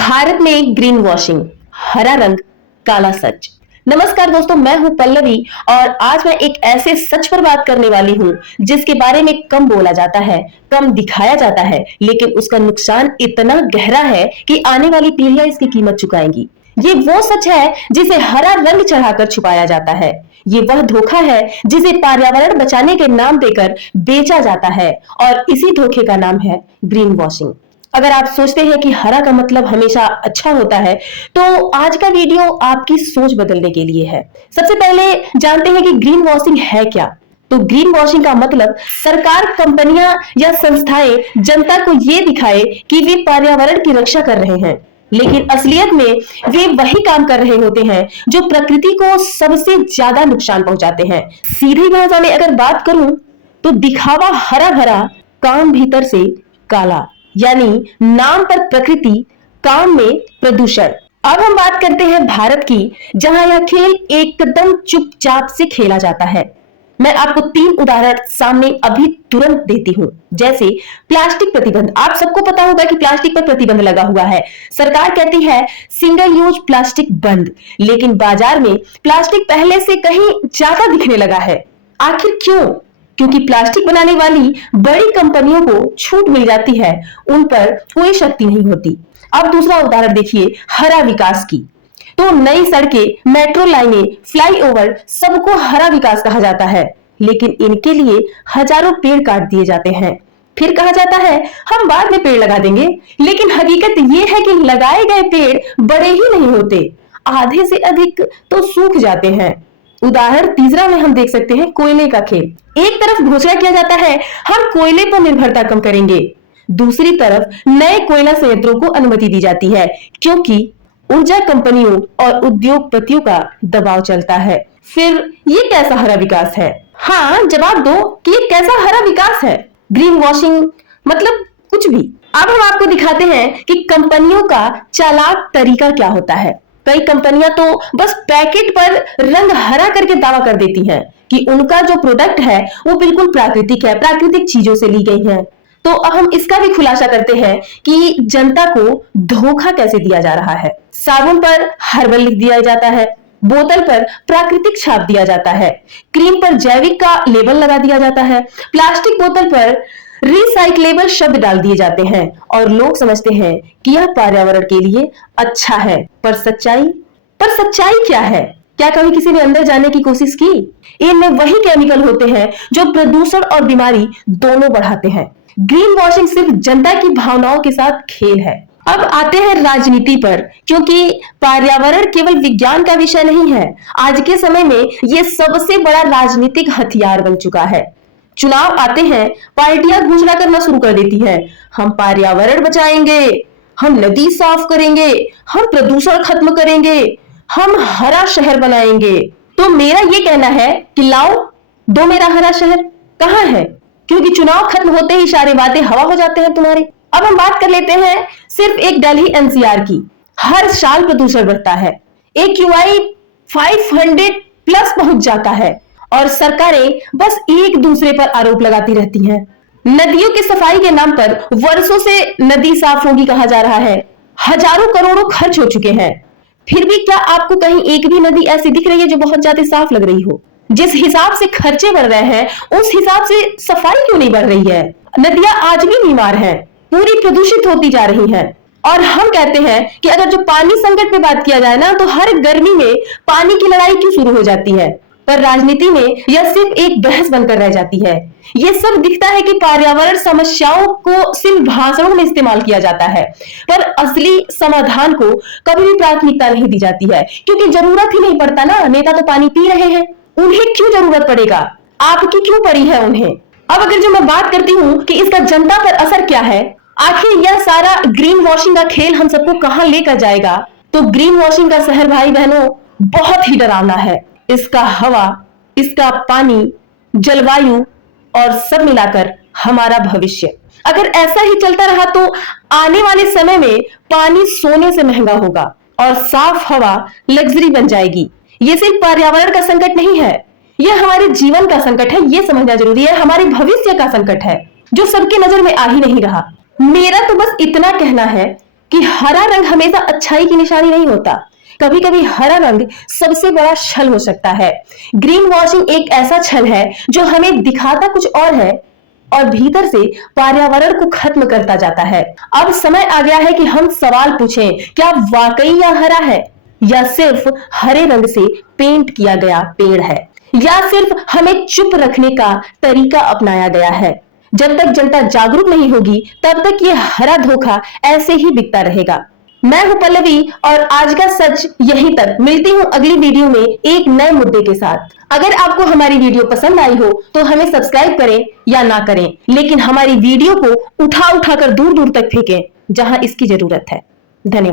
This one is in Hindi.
भारत में ग्रीन वॉशिंग, हरा रंग, काला सच। नमस्कार दोस्तों, मैं हूं पल्लवी और आज मैं एक ऐसे सच पर बात करने वाली हूं जिसके बारे में कम बोला जाता है, कम दिखाया जाता है, लेकिन उसका नुकसान इतना गहरा है कि आने वाली पीढ़ियां इसकी कीमत चुकाएंगी। ये वो सच है जिसे हरा रंग चढ़ाकर छुपाया जाता है। ये वह धोखा है जिसे पर्यावरण बचाने के नाम देकर बेचा जाता है और इसी धोखे का नाम है ग्रीन वॉशिंग। अगर आप सोचते हैं कि हरा का मतलब हमेशा अच्छा होता है, तो आज का वीडियो आपकी सोच बदलने के लिए है। सबसे पहले जानते हैं कि ग्रीन वॉशिंग है क्या। तो ग्रीन वॉशिंग का मतलब सरकार, कंपनियां या संस्थाएं जनता को ये दिखाए कि वे पर्यावरण की रक्षा कर रहे हैं, लेकिन असलियत में वे वही काम कर रहे होते हैं जो प्रकृति को सबसे ज्यादा नुकसान पहुंचाते हैं। सीधी भाषा में अगर बात करूं तो दिखावा हरा भरा, काम भीतर से काला, यानी नाम पर प्रकृति, काम में प्रदूषण। अब हम बात करते हैं भारत की, जहां यह खेल एकदम चुपचाप से खेला जाता है। मैं आपको 3 उदाहरण सामने अभी तुरंत देती हूं। जैसे प्लास्टिक प्रतिबंध। आप सबको पता होगा कि प्लास्टिक पर प्रतिबंध लगा हुआ है। सरकार कहती है सिंगल यूज प्लास्टिक बंद, लेकिन बाजार में प्लास्टिक पहले से कहीं ज्यादा दिखने लगा है। आखिर क्यों? क्योंकि प्लास्टिक बनाने वाली बड़ी कंपनियों को छूट मिल जाती है, उन पर कोई शक्ति नहीं होती। अब दूसरा उदाहरण देखिए हरा विकास की। तो नई सड़कें, मेट्रो लाइनें, फ्लाईओवर, सबको हरा विकास कहा जाता है, लेकिन इनके लिए हजारों पेड़ काट दिए जाते हैं। फिर कहा जाता है हम बाद में पेड़ लगा देंगे, लेकिन हकीकत यह है कि लगाए गए पेड़ बड़े ही नहीं होते, आधे से अधिक तो सूख जाते हैं। उदाहरण तीसरा में हम देख सकते हैं कोयले का खेल। एक तरफ घोषणा किया जाता है हम कोयले पर निर्भरता कम करेंगे, दूसरी तरफ नए कोयला संयंत्रों को अनुमति दी जाती है क्योंकि ऊर्जा कंपनियों और उद्योगपतियों का दबाव चलता है। फिर ये कैसा हरा विकास है? हाँ, जवाब दो कि ये कैसा हरा विकास है। ग्रीन वॉशिंग मतलब कुछ भी। अब हम आपको दिखाते हैं कि कंपनियों का चालाक तरीका क्या होता है। कई कंपनियां तो बस पैकेट पर रंग हरा करके दावा कर देती हैं कि उनका जो प्रोडक्ट है वो बिल्कुल प्राकृतिक है, प्राकृतिक चीजों से ली गई है। तो अब हम इसका भी खुलासा करते हैं कि जनता को धोखा कैसे दिया जा रहा है। साबुन पर हर्बल लिख दिया जाता है, बोतल पर प्राकृतिक छाप दिया जाता है, क्रीम पर जैविक का लेबल लगा दिया जाता है, प्लास्टिक बोतल पर रिसाइक्लेबल शब्द डाल दिए जाते हैं और लोग समझते हैं कि यह पर्यावरण के लिए अच्छा है। पर सच्चाई क्या है? क्या कभी किसी ने अंदर जाने की कोशिश की? इनमें वही केमिकल होते हैं जो प्रदूषण और बीमारी दोनों बढ़ाते हैं। ग्रीन वॉशिंग सिर्फ जनता की भावनाओं के साथ खेल है। अब आते हैं राजनीति पर, क्योंकि पर्यावरण केवल विज्ञान का विषय नहीं है। आज के समय में यह सबसे बड़ा राजनीतिक हथियार बन चुका है। चुनाव आते हैं, पार्टियां घोषणा करना शुरू कर देती हैं, हम पर्यावरण बचाएंगे, हम नदी साफ करेंगे, हम प्रदूषण खत्म करेंगे, हम हरा शहर बनाएंगे। तो मेरा ये कहना है कि लाओ दो मेरा हरा शहर। कहां है? क्योंकि चुनाव खत्म होते ही सारे वादे हवा हो जाते हैं तुम्हारे। अब हम बात कर लेते हैं सिर्फ एक दिल्ली एनसीआर की। हर साल प्रदूषण बढ़ता है, AQI 500 प्लस पहुंच जाता है और सरकारें बस एक दूसरे पर आरोप लगाती रहती हैं। नदियों की सफाई के नाम पर वर्षों से नदी साफ होगी कहा जा रहा है, हजारों करोड़ों खर्च हो चुके हैं, फिर भी क्या आपको कहीं एक भी नदी ऐसी दिख रही है जो बहुत ज्यादा साफ लग रही हो? जिस हिसाब से खर्चे बढ़ रहे हैं उस हिसाब से सफाई क्यों नहीं बढ़ रही है? नदियां आज भी बीमार हैं, पूरी प्रदूषित होती जा रही हैं। और हम कहते हैं कि अगर जो पानी संकट पे बात किया जाए ना, तो हर गर्मी में पानी की लड़ाई क्यों शुरू हो जाती है? पर राजनीति में यह सिर्फ एक बहस बनकर रह जाती है। यह सब दिखता है कि पर्यावरण समस्याओं को सिर्फ भाषणों में इस्तेमाल किया जाता है, पर असली समाधान को कभी भी प्राथमिकता नहीं दी जाती है, क्योंकि जरूरत ही नहीं पड़ता ना। नेता तो पानी पी रहे हैं, उन्हें क्यों जरूरत पड़ेगा? आपकी क्यों पड़ी है उन्हें? अब अगर जो मैं बात करती हूँ कि इसका जनता पर असर क्या है, आखिर यह सारा ग्रीन वॉशिंग का खेल हम सबको कहां लेकर जाएगा, तो ग्रीन वॉशिंग का शहर भाई बहनों बहुत ही डरावना है। इसका हवा, इसका पानी, जलवायु और सब मिलाकर हमारा भविष्य अगर ऐसा ही चलता रहा तो आने वाले समय में पानी सोने से महंगा होगा और साफ हवा लग्जरी बन जाएगी। ये सिर्फ पर्यावरण का संकट नहीं है, यह हमारे जीवन का संकट है। ये समझना जरूरी है, हमारे भविष्य का संकट है जो सबके नजर में आ ही नहीं रहा। मेरा तो बस इतना कहना है कि हरा रंग हमेशा अच्छाई की निशानी नहीं होता। कभी कभी हरा रंग सबसे बड़ा छल हो सकता है। ग्रीन वॉशिंग एक ऐसा छल है जो हमें दिखाता कुछ और है और भीतर से पर्यावरण को खत्म करता जाता है। अब समय आ गया है कि हम सवाल पूछें, क्या वाकई यह हरा है या सिर्फ हरे रंग से पेंट किया गया पेड़ है, या सिर्फ हमें चुप रखने का तरीका अपनाया गया है। जब तक जनता जागरूक नहीं होगी तब तक ये हरा धोखा ऐसे ही बिकता रहेगा। मैं हूं पल्लवी और आज का सच यहीं तक। मिलती हूं अगली वीडियो में एक नए मुद्दे के साथ। अगर आपको हमारी वीडियो पसंद आई हो तो हमें सब्सक्राइब करें या ना करें, लेकिन हमारी वीडियो को उठा उठा कर दूर दूर तक फेंकें जहां इसकी जरूरत है। धन्यवाद।